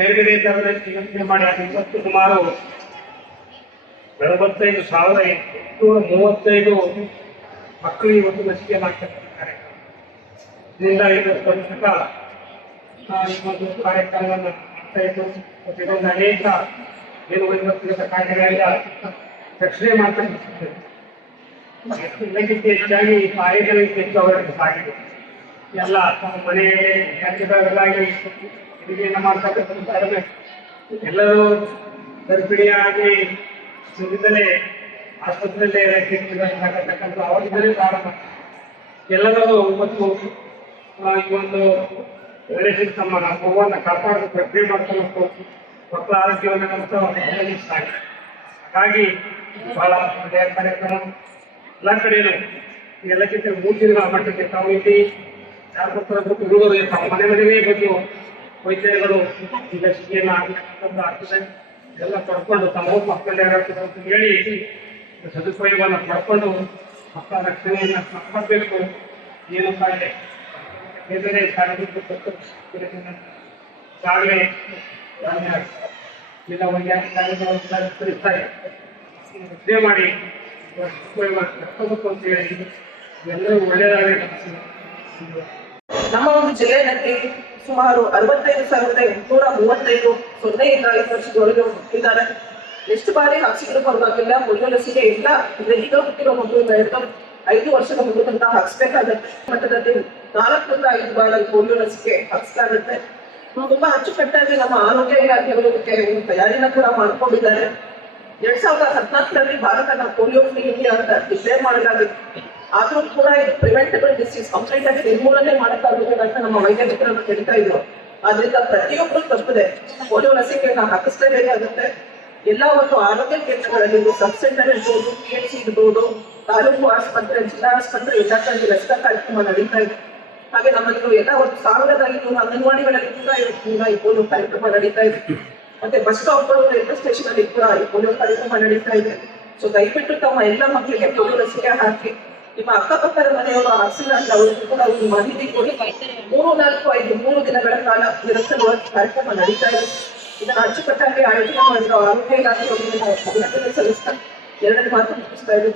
ಬೇರೆ ತರಬೇತಿ ಯೋಚನೆ ಮಾಡಿ ಅದು ಇವತ್ತು ಸುಮಾರು ನಲವತ್ತೈದು ಸಾವಿರ ಎಂಟುನೂರ ಮೂವತ್ತೈದು ಮಕ್ಕಳು ಇವತ್ತು ಲಸಿಕೆ ಮಾಡ್ತಕ್ಕಂಥ ಇದರಿಂದ ಇದು ಆ, ಈ ಒಂದು ಕಾರ್ಯಕ್ರಮವನ್ನು ಮಾಡ್ತಾ ಇದ್ದು ಮತ್ತು ಇದೊಂದು ಅನೇಕ ಏನು ಇವತ್ತಿನ ಕಾಯ್ದೆಗಳೆಲ್ಲ ರಕ್ಷಣೆ ಮಾಡ್ತಾ ಹೆಚ್ಚಾಗಿ ಹೆಚ್ಚು ಅವರಿಗೆ ಸಾಗಿದೆ ಎಲ್ಲ ಮನೆಯಲ್ಲಿ ಕೆಲಸಗಳಾಗಿ ಅಡುಗೆಯನ್ನು ಮಾಡ್ತಕ್ಕಂಥ ಎಲ್ಲರೂ ಗರ್ಭಿಣಿಯಾಗಿ ಸುರಿದಲೇ ಆಸ್ಪತ್ರೆಯಲ್ಲೇ ರಕ್ಷಿಸತಕ್ಕಂಥ ಅವರಿಂದಲೇ ಕಾರಣ ಎಲ್ಲರೂ ಮತ್ತು ಈ ಒಂದು ರಿಲೇಷನ್ ತಮ್ಮ ಮಗುವನ್ನು ಕಾಪಾಡಲು ಪ್ರಕ್ರಿಯೆ ಮಾಡ್ಕೊಂಡು ಮಕ್ಕಳ ಆರೋಗ್ಯವನ್ನು ಸಾಗಿದೆ ಹಾಗಾಗಿ ಬಹಳ ಒಳ್ಳೆಯ ಕಾರ್ಯಕ್ರಮ. ಎಲ್ಲ ಕಡೆಯೂ ಎಲ್ಲಕ್ಕಿಂತ ಮೂರು ದಿನಗಳ ಮಟ್ಟಕ್ಕೆ ತಾವು ಇಲ್ಲಿ ಹುಡುಗರು ತಮ್ಮ ಮನೆ ಮನೆಗೆ ಬಂದು ವೈದ್ಯರುಗಳು ಲಸಿಕೆಯನ್ನು ಹಾಕತಕ್ಕಂಥ ಆಗ್ತದೆ ಎಲ್ಲ ಪಡ್ಕೊಂಡು ತಮ್ಮ ಮಕ್ಕಳು ಏನಾಗ್ತದೆ ಅಂತ ಹೇಳಿ ಸದುಪಯೋಗವನ್ನು ಪಡ್ಕೊಂಡು ಮಕ್ಕಳ ರಕ್ಷಣೆಯನ್ನು ಮಾಡಬೇಕು. ಏನು ಕಾಯಿಲೆ ಬೇರೆ ಬೇರೆ ಶಾಲೆ ಕೊಟ್ಟು ಈಗಾಗಲೇ ಎಲ್ಲ ವೈಜ್ಞಾನಿಕ ಕಾರ್ಯಗಳನ್ನು ತಿಳಿಸ್ತಾರೆ ನಿದ್ದೆ ಮಾಡಿ ಸದುಪಯೋಗ ಕಟ್ಟಬೇಕು ಅಂತ ಹೇಳಿ ಎಲ್ಲರೂ ಒಳ್ಳೆಯದಾಗಲಿ ನಮ್ಮ ಒಂದು ಜಿಲ್ಲೆಯಲ್ಲಿ ಸುಮಾರು ಅರವತ್ತೈದು ಸಾವಿರದ ಎಂಟುನೂರ ಮೂವತ್ತೈದು ಸೊನ್ನೆಯಿಂದ ಐದು ವರ್ಷದೊಳಗೆ ಹುಟ್ಟಿದ್ದಾರೆ. ಎಷ್ಟು ಬಾರಿ ಹಾಕ್ಸಿದ್ರು ಪರವಾಗಿಲ್ಲ ಮೊದಲ ಲಸಿಕೆ ಇಲ್ಲ ಅಂದ್ರೆ ಈಗ ಹುಟ್ಟಿರೋ ಮಗುವಿನ ಹಿಡಿದು ಐದು ವರ್ಷದ ಮಗುವಂತ ಹಾಕ್ಸ್ಬೇಕಾಗತ್ತೆ ಮಟ್ಟದಲ್ಲಿ ನಾಲ್ಕರಿಂದ ಐದು ಬಾರಿ ಪೋಲಿಯೋ ಲಸಿಕೆ ಹಾಕ್ಸ್ಲಾಗುತ್ತೆ. ತುಂಬಾ ಅಚ್ಚುಕಟ್ಟಾಗಿ ನಮ್ಮ ಆರೋಗ್ಯ ಇಲಾಖೆ ಅವರಿಗೆ ತಯಾರಿನ ಕೂಡ ಮಾಡ್ಕೊಂಡಿದ್ದಾರೆ. ಎರಡ್ ಸಾವಿರದ ಹದಿನಾಲ್ಕರಲ್ಲಿ ಭಾರತನ ಪೋಲಿಯೋ ಫ್ರೀ ಇಂಡಿಯಾ ಅಂತ ಡಿಕ್ಲೇರ್ ಮಾಡಲಾಗಿತ್ತು. ಆದ್ರೂ ಕೂಡ ಇದು ಪ್ರಿವೆಂಟಬಲ್ ಡಿಸೀಸ್ ಕಂಪ್ಲೀಟ್ ಆಗಿ ನಿರ್ಮೂಲನೆ ಮಾಡಕ್ಕಾಗುತ್ತೆ ಅಂತ ನಮ್ಮ ವೈಜ್ಞಾನಿಕರನ್ನು ಹೇಳ್ತಾ ಇದ್ರು. ಆದ್ರಿಂದ ಪ್ರತಿಯೊಬ್ಬರು ತಪ್ಪದೆ ಪೋಲಿಯೋ ಲಸಿಕೆಯನ್ನ ಹಾಕಿಸ್ಲೇಬೇಕಾಗುತ್ತೆ. ಎಲ್ಲ ಒಂದು ಆರೋಗ್ಯ ಕೇಂದ್ರಗಳಲ್ಲಿ ಸಬ್ ಸೆಂಟರ್ ಇರ್ಬೋದು ಪಿ ಎಚ್ ಸಿ ಇರ್ಬೋದು ತಾಲೂಕು ಆಸ್ಪತ್ರೆ, ಜಿಲ್ಲಾ ಆಸ್ಪತ್ರೆ ಎಲ್ಲ ಲಸಿಕಾ ಕಾರ್ಯಕ್ರಮ ನಡೀತಾ ಇದೆ. ಹಾಗೆ ನಮ್ಮಲ್ಲಿ ಎಲ್ಲ ಒಂದು ಸಾವಿರದ ಐನೂರು ಅಂಗನವಾಡಿಗಳಲ್ಲಿ ಕೂಡ ಇವತ್ತಿನ ಈ ಪೋಲಿಯೋ ಕಾರ್ಯಕ್ರಮ ನಡೀತಾ ಇದೆ. ಮತ್ತೆ ಬಸ್ ಸ್ಟಾಪ್ಗಳು ರೈಲ್ವೆ ಸ್ಟೇಷನ್ ಅಲ್ಲಿ ಕೂಡ ಈ ಪೋಲಿಯೋ ಕಾರ್ಯಕ್ರಮ ನಡೀತಾ ಇದೆ. ಸೊ ದಯವಿಟ್ಟು ತಮ್ಮ ಎಲ್ಲ ಮಕ್ಕಳಿಗೆ ಪೋಲಿಯೋ ಲಸಿಕೆ ಹಾಕಿ ನಿಮ್ಮ ಅಕ್ಕಪಕ್ಕದ ಮನೆಯವರು ಅಂತ ಅವರಿಗೂ ಕೂಡ ಒಂದು ಮಾಹಿತಿ ಕೊಡಿ. ಮೂರು ನಾಲ್ಕು ಐದು ಮೂರು ದಿನಗಳ ಕಾಲ ನಿರಂತರವಾಗಿ ಕಾರ್ಯಕ್ರಮ ನಡೀತಾ ಇದೆ. ಇದನ್ನು ಅಚ್ಚುಕಟ್ಟಾಗಿ ಆಯೋಜನೆ ಮಾಡಿರೋ ಆರೋಗ್ಯ ಇಲಾಖೆಯವರಿಗೆ ನಾವು ಅಭಿನಂದನೆ ಸಲ್ಲಿಸ್ತಾ, ಎರಡನೇ ಮಾತು ಮುಗಿಸ್ತಾ ಇದ್ದೀವಿ